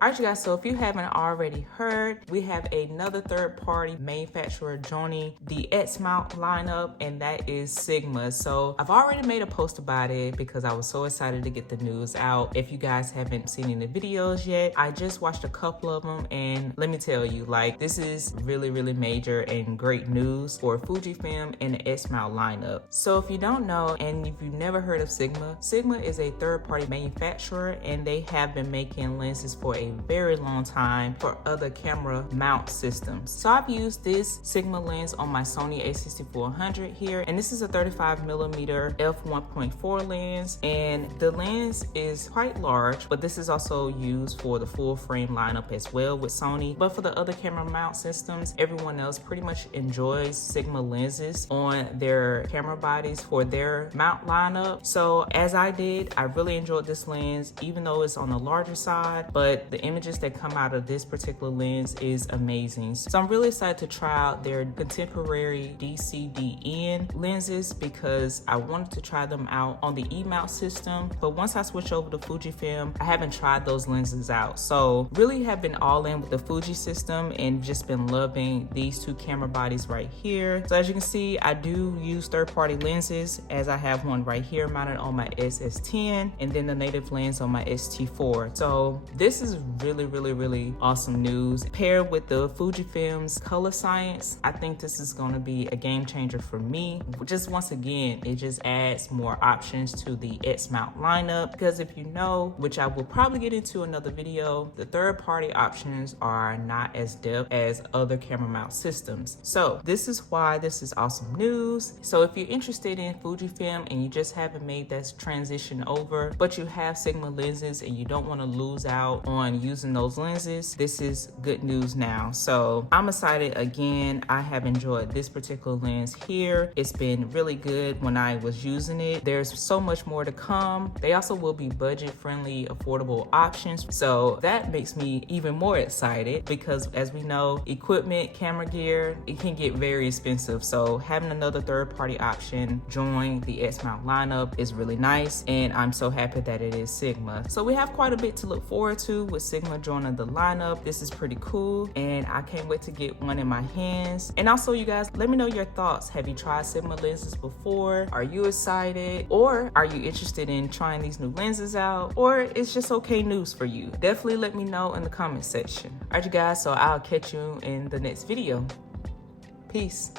Alright you guys, so if you haven't already heard, we have another third-party manufacturer joining the X-mount lineup, and that is Sigma. So I've already made a post about it because I was so excited to get the news out. If you guys haven't seen any videos yet, I just watched a couple of them, and let me tell you, like, this is really major and great news for Fujifilm and the X-mount lineup. So if you don't know, and if you've never heard of Sigma, Sigma is a third-party manufacturer, and they have been making lenses for a very long time for other camera mount systems. So I've used this Sigma lens on my Sony a6400 here, and this is a 35mm f1.4 lens, and the lens is quite large, but this is also used for the full frame lineup as well with Sony. But for the other camera mount systems, everyone else pretty much enjoys Sigma lenses on their camera bodies for their mount lineup. So as I did, I really enjoyed this lens, even though it's on the larger side, but the images that come out of this particular lens is amazing. So I'm really excited to try out their contemporary DCDN lenses because I wanted to try them out on the E-mount system, but once I switch over to Fujifilm, I haven't tried those lenses out. So really have been all in with the Fuji system and just been loving these two camera bodies right here. So as you can see, I do use third-party lenses, as I have one right here mounted on my SS10 and then the native lens on my ST4. So this is really awesome news. Paired with the Fujifilm's color science, I think this is going to be a game changer for me. Just once again, it just adds more options to the X-mount lineup, because if you know, which I will probably get into another video, the third-party options are not as depth as other camera mount systems. So this is why this is awesome news. So if you're interested in Fujifilm and you just haven't made that transition over, but you have Sigma lenses and you don't want to lose out on using those lenses, this is good news now. So I'm excited again. I have enjoyed this particular lens here. It's been really good when I was using it. There's so much more to come. They also will be budget friendly, affordable options. So that makes me even more excited because as we know, equipment, camera gear, it can get very expensive. So having another third-party option join the X-mount lineup is really nice, and I'm so happy that it is Sigma. So we have quite a bit to look forward to with Sigma joining the lineup. This is pretty cool, and I can't wait to get one in my hands. And also, you guys, let me know your thoughts. Have you tried Sigma lenses before? Are you excited? Or are you interested in trying these new lenses out? Or it's just okay news for you? Definitely let me know in the comment section. All right, you guys, so I'll catch you in the next video. Peace.